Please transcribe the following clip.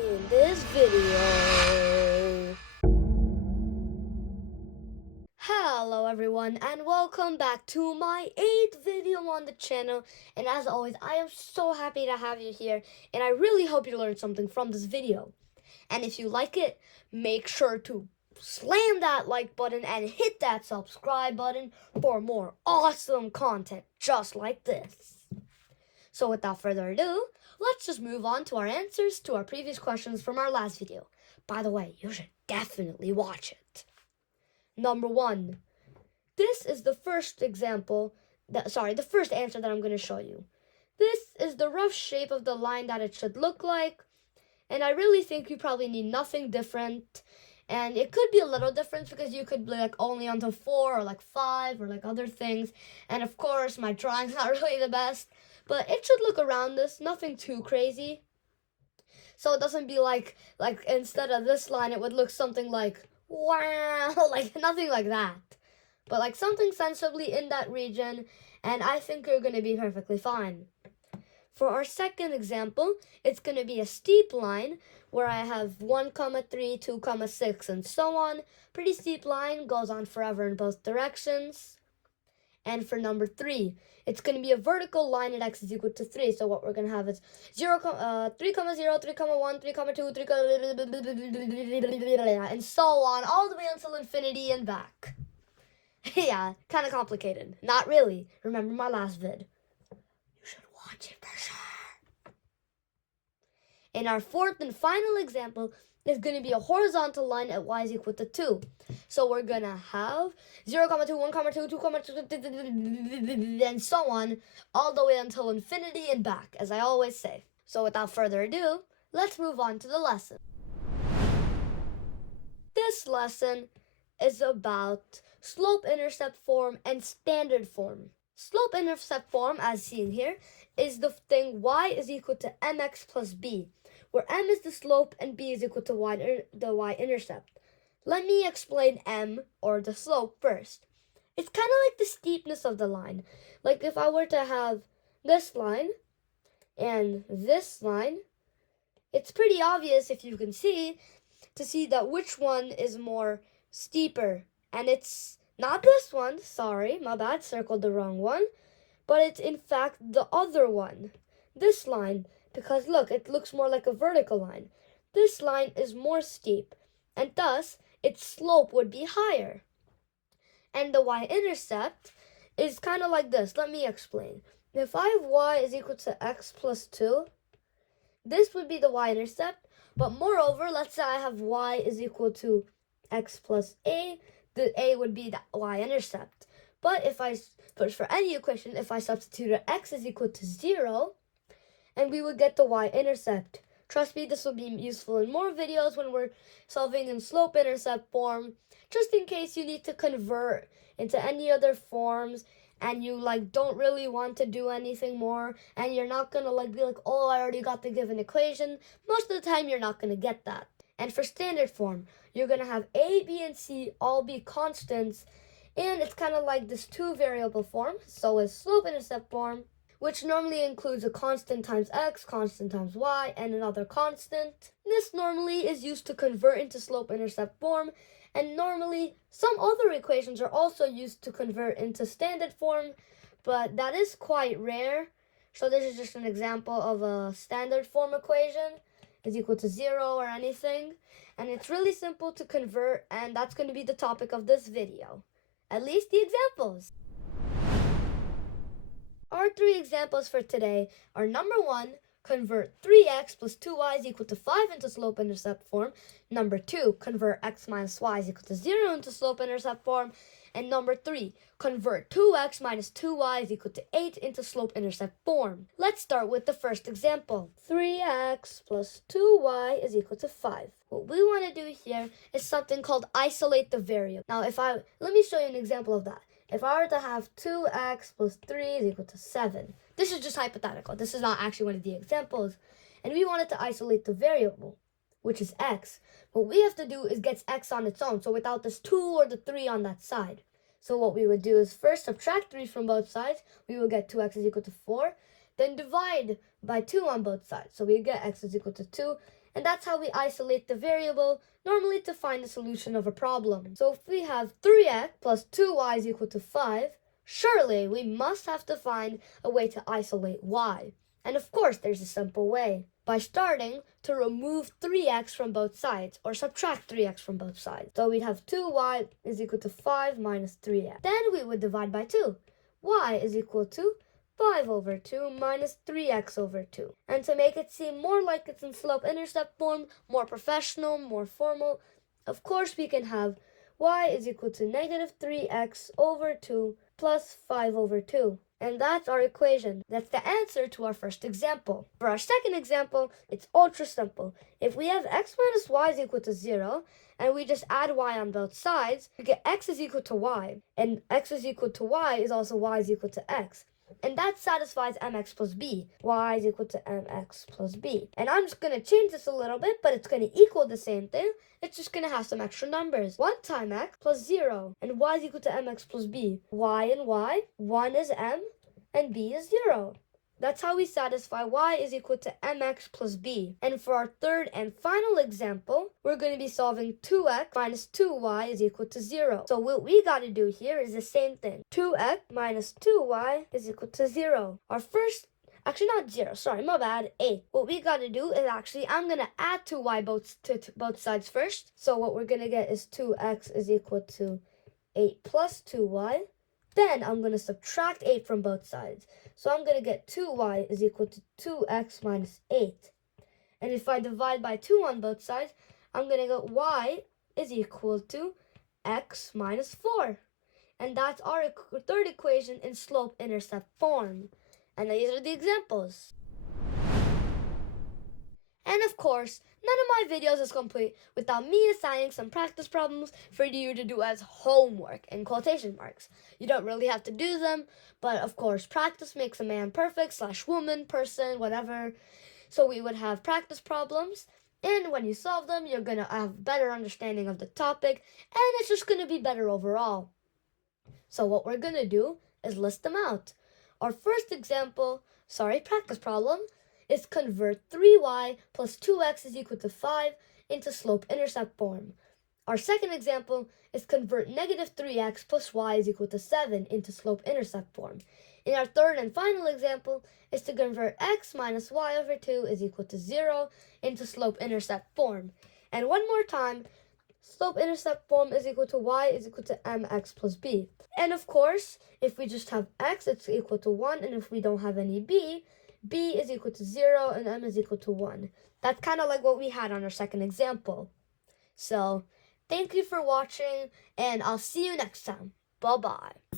in this video. Hello everyone and welcome back to my 8th video on the channel, and as always I am so happy to have you here, and I really hope you learned something from this video. And if you like it, make sure to slam that like button and hit that subscribe button for more awesome content just like this. So without further ado, let's just move on to our answers to our previous questions from our last video. By the way, you should definitely watch it. Number 1. This is the first answer that I'm going to show you. This is the rough shape of the line that it should look like, and I really think you probably need nothing different. And it could be a little different because you could be like only onto 4 or like 5 or like other things. And of course, my drawing's not really the best, but it should look around this, nothing too crazy. So it doesn't be like instead of this line, it would look something like, wow, like nothing like that. But like something sensibly in that region, and I think you're going to be perfectly fine. For our second example, it's going to be a steep line where I have 1, 3, 2, 6, and so on. Pretty steep line, goes on forever in both directions. And for number 3, it's going to be a vertical line at x is equal to 3. So what we're going to have is 3, 0, 3, 1, 3, 2, 3, and so on, all the way until infinity and back. Yeah, kind of complicated. Not really. Remember my last vid. You should watch it for sure. And our fourth and final example is going to be a horizontal line at y is equal to 2. So we're going to have 0, 2, 1, 2, 2, and so on, all the way until infinity and back, as I always say. So without further ado, let's move on to the lesson. This lesson is about slope-intercept form and standard form. Slope-intercept form, as seen here, is the thing y is equal to mx plus b, where m is the slope and b is equal to the y-intercept. Let me explain m, or the slope, first. It's kind of like the steepness of the line. Like if I were to have this line and this line, it's pretty obvious if you can see, to see that which one is more steeper. And it's not this one, sorry, my bad, circled the wrong one, but it's in fact the other one, this line, because look, it looks more like a vertical line. This line is more steep, and thus its slope would be higher. And the y-intercept is kind of like this. Let me explain. If I have y is equal to x plus 2, this would be the y-intercept, but moreover, let's say I have y is equal to x plus a, the a would be the y-intercept. But for any equation, if I substitute x is equal to 0, and we would get the y-intercept. Trust me, this will be useful in more videos when we're solving in slope-intercept form, just in case you need to convert into any other forms and you don't really want to do anything more, and you're not gonna be like, oh, I already got the given equation. Most of the time you're not gonna get that. And for standard form, you're gonna have a, b, and c all be constants, and it's kind of like this 2-variable form. So is slope-intercept form, which normally includes a constant times x, constant times y, and another constant. This normally is used to convert into slope-intercept form, and normally some other equations are also used to convert into standard form, but that is quite rare. So this is just an example of a standard form equation is equal to 0 or anything, and it's really simple to convert, and that's going to be the topic of this video, at least the examples. Our 3 examples for today are: number 1, convert 3x plus 2y is equal to 5 into slope-intercept form. Number 2, convert x minus y is equal to 0 into slope-intercept form. And number 3, convert 2x minus 2y is equal to 8 into slope-intercept form. Let's start with the first example. 3x plus 2y is equal to 5. What we want to do here is something called isolate the variable. Now, let me show you an example of that. If I were to have 2x plus 3 is equal to 7. This is just hypothetical. This is not actually one of the examples. And we wanted to isolate the variable, which is x. What we have to do is get x on its own, so without this 2 or the 3 on that side. So what we would do is first subtract 3 from both sides. We will get 2x is equal to 4. Then divide by 2 on both sides. So we get x is equal to 2. And that's how we isolate the variable, normally to find the solution of a problem. So if we have 3x plus 2y is equal to 5, surely we must have to find a way to isolate y. And of course, there's a simple way. By starting to remove 3x from both sides, or subtract 3x from both sides. So we'd have 2y is equal to 5 minus 3x. Then we would divide by 2. Y is equal to 5 over 2 minus 3x over 2. And to make it seem more like it's in slope-intercept form, more professional, more formal, of course we can have y is equal to negative 3x over 2 plus 5 over 2. And that's our equation. That's the answer to our first example. For our second example, it's ultra simple. If we have x minus y is equal to 0, and we just add y on both sides, we get x is equal to y. And x is equal to y is also y is equal to x. And that satisfies mx plus b. Y is equal to mx plus b. And I'm just going to change this a little bit, but it's going to equal the same thing. It's just going to have some extra numbers. 1 times x plus 0. And y is equal to mx plus b. Y and y. 1 is m, and b is 0. That's how we satisfy y is equal to mx plus b. And for our third and final example, we're going to be solving 2x minus 2y is equal to 0. So what we got to do here is the same thing. 2x minus 2y is equal to 0. Our first, actually not 0, sorry, my bad, 8. What we got to do is actually, I'm going to add 2y to both sides first. So what we're going to get is 2x is equal to 8 plus 2y. Then I'm going to subtract 8 from both sides. So I'm going to get 2y is equal to 2x minus 8. And if I divide by 2 on both sides, I'm going to get y is equal to x minus 4. And that's our third equation in slope-intercept form. And these are the examples. And of course, none of my videos is complete without me assigning some practice problems for you to do as homework in quotation marks. You don't really have to do them, but of course, practice makes a man perfect / woman, person, whatever. So we would have practice problems, and when you solve them, you're going to have better understanding of the topic, and it's just going to be better overall. So what we're going to do is list them out. Our first example, practice problem, is convert 3y plus 2x is equal to 5 into slope-intercept form. Our second example is convert negative 3x plus y is equal to 7 into slope-intercept form. And our third and final example is to convert x minus y over 2 is equal to 0 into slope-intercept form. And one more time, slope-intercept form is equal to y is equal to mx plus b. And of course, if we just have x, it's equal to 1, and if we don't have any b is equal to 0 and m is equal to 1. That's kind of like what we had on our second example. So, thank you for watching, and I'll see you next time. Bye-bye.